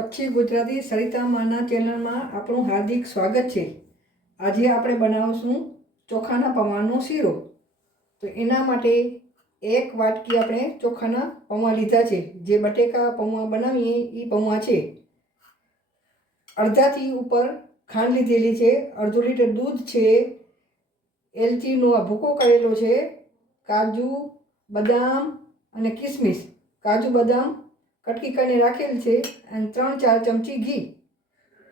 કચ્છી ગુજરાતી સરિતા માના ચેનલમાં આપણું હાર્દિક સ્વાગત છે। આજે આપણે બનાવશું ચોખાના પૌવાનો શીરો। તો એના માટે એક વાટકી આપણે ચોખાના પૌવા લીધા છે। જે બટેકા પૌવા બનાવીએ એ પૌવા છે। અડધાથી ઉપર ખાંડ લીધેલી છે, અડધો લીટર દૂધ છે, એલચીનો આ ભૂકો કરેલો છે, કાજુ બદામ અને કિસમિસ, કાજુ બદામ કટકી કરીને રાખેલ છે અને 3-4 ચમચી ઘી।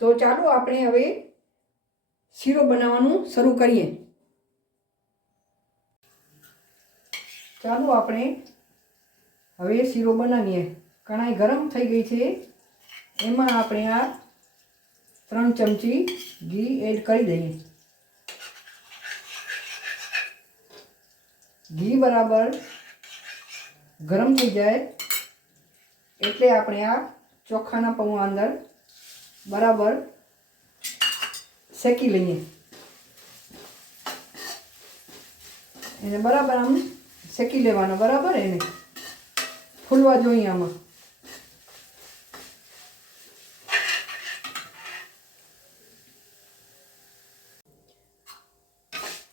તો ચાલો આપણે હવે શીરો બનાવવાનું શરૂ કરીએ। ચાલો આપણે હવે શીરો બનાવીએ। કઢાઈ ગરમ થઈ ગઈ છે, એમાં આપણે આ 3 ચમચી ઘી એડ કરી દઈએ। ઘી બરાબર ગરમ થઈ જાય એટલે આપણે આ ચોખાના પૌવા અંદર બરાબર શેકી લઈએ। એને બરાબર આમ શેકી લેવાનો, બરાબર એને ફૂલવા જોઈએ આમાં।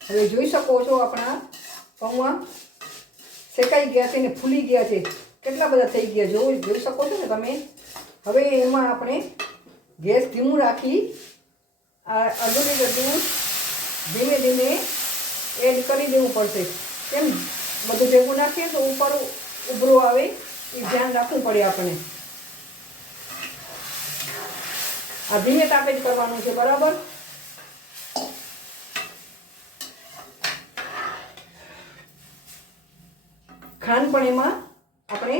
હવે જોઈ શકો છો આપણા પૌવા શેકાઈ ગયા છે ને ફૂલી ગયા છે, કેટલા બધા થઈ ગયા જોઈ શકો છો ને તમે। હવે એમાં આપણે ગેસ ધીમું રાખી આ અડધો લીટર દૂધ ધીમે ધીમે એડ કરી દેવું પડશે। કેમ બધું ભેગું નાખીએ તો ઉપર ઉભરો આવે એ ધ્યાન રાખવું પડે આપણે। આ ધીમે તાપે જ કરવાનું છે, બરાબર। ખાંડ પણ એમાં આપણે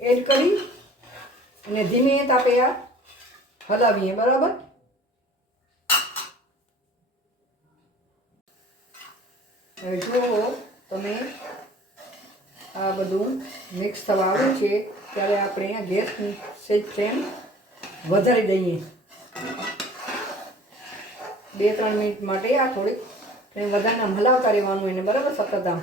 એડ કરી અને ધીમે તાપે આ હલાવીએ, બરાબર। હવે જુઓ તમે આ બધું મિક્સ થવા આવ્યું છે ત્યારે આપણે આ ગેસની સેજ ફ્લેમ વધારી દઈએ। 2-3 મિનિટ માટે આ થોડીક ફ્લેમ વધારીને આમ હલાવતા રહેવાનું એને, બરાબર, સતત આમ।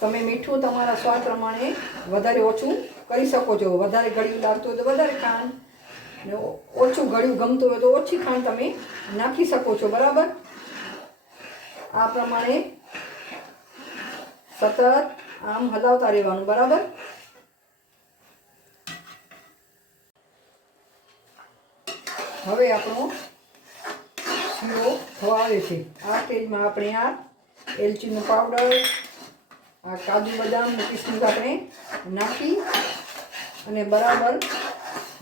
તમે મીઠું તમારા સ્વાદ પ્રમાણે વધારે ઓછું કરી શકો છો। વધારે ગળ્યું લાગતું હોય તો વધારે ખાંડ, ને ઓછું ગળ્યું ગમતું હોય તો ઓછી ખાંડ તમે નાખી શકો છો, બરાબર। આ પ્રમાણે સતત આમ હલાવતા રહેવાનું, બરાબર। હવે આપણો શીરો થવા આવે છે। આ સ્ટેજમાં આપણે આ એલચીનો પાવડર, આ કાજુ બદામ ને કિસમિસ આપણે નાખી અને બરાબર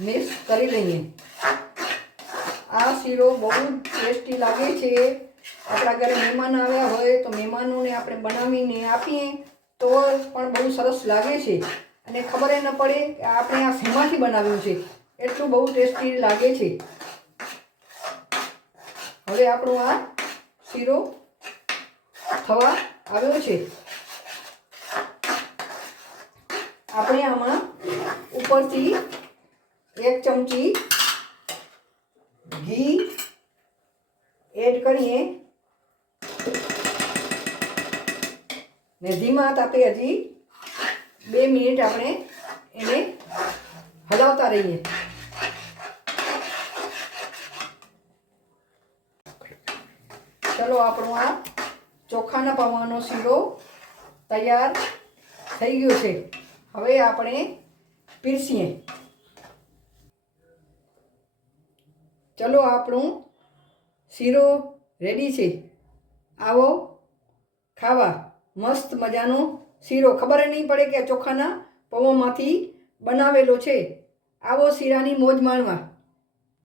મિક્સ કરી લઈએ। આ શીરો બહુ ટેસ્ટી લાગે છે। આપણા ઘરે મહેમાન આવ્યા હોય તો મહેમાનોને આપણે બનાવીને આપીએ તો પણ બહુ સરસ લાગે છે અને ખબર ન પડે કે આપણે આ શેમાંથી બનાવ્યું છે, એટલું બહુ ટેસ્ટી લાગે છે। હવે આપણો આ શીરો થવા આવ્યો છે। આપણે આમાં ઉપરથી 1 ચમચી ઘી એડ કરીએ ને ધીમા તાપે હજી 2 મિનિટ આપણે એને હલાવતા રહીએ। ચલો આપણો આ ચોખાના પૌવાનો શીરો તૈયાર થઈ ગયો છે। હવે આપણે પીરસીએ। ચલો આપણું શીરો રેડી છે। આવો ખાવા મસ્ત મજાનો શીરો, ખબર નહીં પડે કે ચોખાના પૌવામાંથી બનાવેલો છે। આવો શીરાની મોજ માણવા।